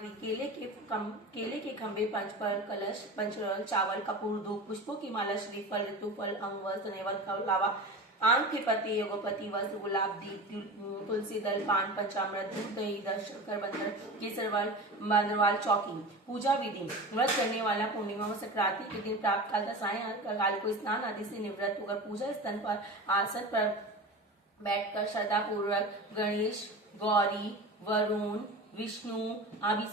केले के खंभे, पंचफल, कलश, पंचरल, चावल, कपूर, धूप, पुष्पों की माला, श्रीफल, ऋतुफल, अंग, वस्त्र, नैवेद्य का अलावा आम के पत्ते, योगपति वस्त्र, गुलाब, दीप, तुलसी दल, पान, पंचामृत, दूध, दही, दस, शक्कर, बंदर, केसरवाल, बांदरवाल, चौकी। पूजा विधि। व्रत करने वाला पूर्णिमा व संक्रांति के दिन प्राप्त काल साय काल को स्नान आदि से निवृत्त होकर पूजा स्थल पर आसन पर बैठकर श्रद्धा पूर्वक गणेश, गौरी, वरुण, विष्णु आदि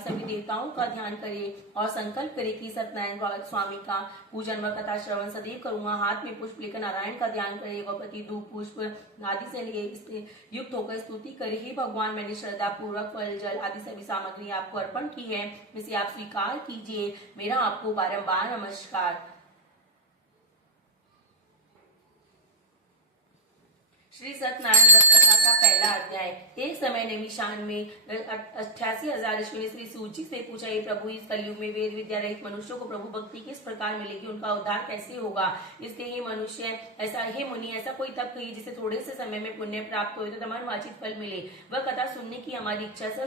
सभी देवताओं का ध्यान करे और संकल्प करे कि सत्यनारायण स्वामी का पूजन व कथा श्रवण सदैव करूंगा। हाथ में पुष्प लेकर नारायण का ध्यान करे, योगपति, धूप, पुष्प आदि से युक्त होकर स्तुति करे। हे भगवान, मैंने श्रद्धा पूर्वक फल, जल आदि सभी सामग्री आपको अर्पण की है, इसे आप स्वीकार कीजिए। मेरा आपको बारंबार नमस्कार। श्री सत्यनारायण व्रत कथा का पहला अध्याय। एक समय निमिषान में 88,000 ऋषियों ने श्री सूची से पूछा, हे प्रभु, इस कलयुग में वेद विद्या रहित मनुष्यों को प्रभु भक्ति किस प्रकार मिलेगी, उनका उद्धार कैसे होगा। इसलिए हे मुनि, ऐसा कोई तप कहिए जिसे थोड़े से समय में पुण्य प्राप्त हो तो तमन वांछित फल मिले। वह कथा सुनने की हमारी इच्छा। सब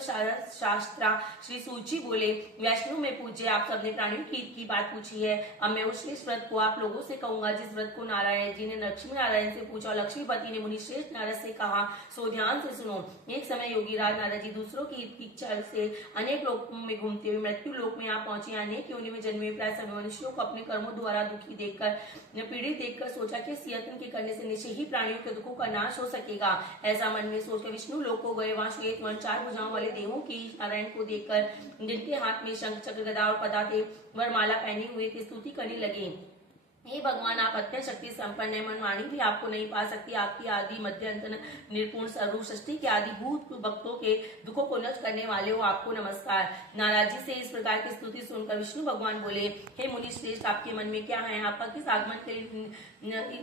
शास्त्रा श्री सूची बोले, वैष्णव में पूज्य, आप सबने प्राणियों की ईद की बात पूछी है। अब मैं उस श्रेष्ठ व्रत को आप लोगों से कहूंगा जिस व्रत को नारायण जी ने लक्ष्मी नारायण से पूछा और लक्ष्मीपति ने मुनि श्रेष्ठ नारद से कहा, सो ध्यान से सुनो। एक समय योगी राज नारद जी दूसरों की इच्छा से अनेक लोकों में घूमते हुए मृत्यु लोक में आप पहुंचे। अनेक योनि में जन्मे प्राय सभी मनुष्यों को अपने कर्मों द्वारा दुखी देखकर, पीड़ित देखकर सोचा कि इस यत्न के करने से निश्चय ही प्राणियों के दुखों का नाश हो सकेगा। ऐसा मन में सोचकर विष्णु लोक को गए। वहां श्वेत वर्ण 4 भुजाओं वाले देवों की नारायण को देखकर, जिनके हाथ में शंख, चक्र, गदा और पदा थे, वरमाला पहने हुए थे, स्तुति करने लगे। हे भगवान, आप अत्यंत शक्ति संपन्न है, मनवाणी भी आपको नहीं पा सकती। आपकी आदि मध्य अंत निर्गुण स्वरूप सृष्टि के आदि भूत भक्तों के दुखों को नष्ट करने वाले हो, आपको नमस्कार। नारद जी से इस प्रकार की स्तुति सुनकर विष्णु भगवान बोले, हे मुनि श्रेष्ठ, आपके मन में क्या है, आपका किस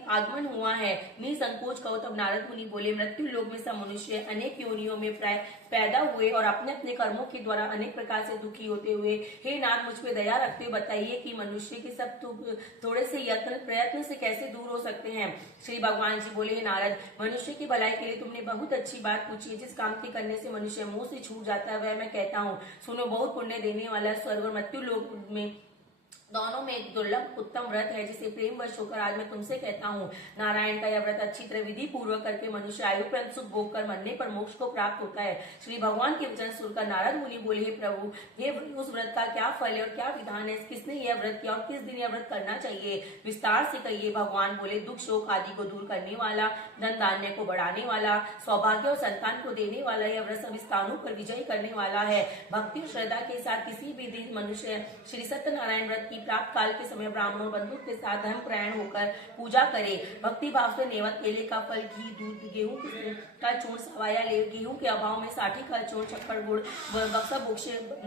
आगमन हुआ है, निसंकोच कहो। तब नारद मुनि बोले, मृत्यु लोक में सब मनुष्य अनेक योनियों में प्राय पैदा हुए और अपने अपने कर्मों के द्वारा अनेक प्रकार से दुखी होते हुए, हे नाथ, मुझ पे दया रखते हुए बताइए कि मनुष्य के सब थोड़े से प्रयत्न से कैसे दूर हो सकते हैं। श्री भगवान जी बोले, हे नारद, मनुष्य की भलाई के लिए तुमने बहुत अच्छी बात पूछी है। जिस काम के करने से मनुष्य मुंह से छूट जाता है वह मैं कहता हूँ। सुनो, बहुत पुण्य देने वाला स्वर्ग और मृत्यु लोक में दोनों में एक दुर्लभ उत्तम व्रत है, जिसे प्रेम वश होकर आज मैं तुमसे कहता हूँ। नारायण का यह व्रत अच्छी तरह विधि पूर्वक करके मनुष्य आयु पर्यंत सुख भोग कर मरने पर मोक्ष को प्राप्त होता है। श्री भगवान के वचन सुनकर नारद मुनि बोले, हे प्रभु, ये उस व्रत का क्या फल है और क्या विधान है, किसने यह व्रत किया और किस दिन यह व्रत करना चाहिए, विस्तार से कहिए। भगवान बोले, दुख शोक आदि को दूर करने वाला, धन धान्य को बढ़ाने वाला, सौभाग्य और संतान को देने वाला यह व्रत सभी स्थानों पर विजय करने वाला है। भक्ति और श्रद्धा के साथ किसी भी दिन मनुष्य श्री सत्यनारायण व्रत की प्राप्त काल के समय ब्राह्मणों बंधु के साथ धर्म प्रयाण होकर पूजा करे। भक्ति भाव से नेवत, केले का फल, घी, दूध, गेहूं का चूर्ण, सवाया ले, गेहूं के अभाव में साठी का चूर्ण, शक्कर, गुड़,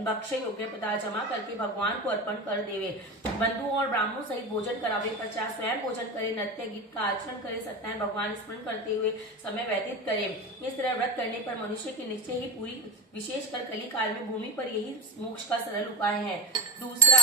भक्ष्य योग्य पदार्थ जमा करके भगवान को अर्पण कर देवे। बंधुओं और ब्राह्मणों सहित भोजन करावे। पश्चात स्वयं भोजन करे, नृत्य गीत का आचरण करे, सत्यनारायण भगवान स्मरण करते हुए समय व्यतीत करे। इस तरह व्रत करने पर मनुष्य की निश्चय ही पूरी, विशेषकर कली काल में भूमि पर यही मोक्ष का सरल उपाय है। दूसरा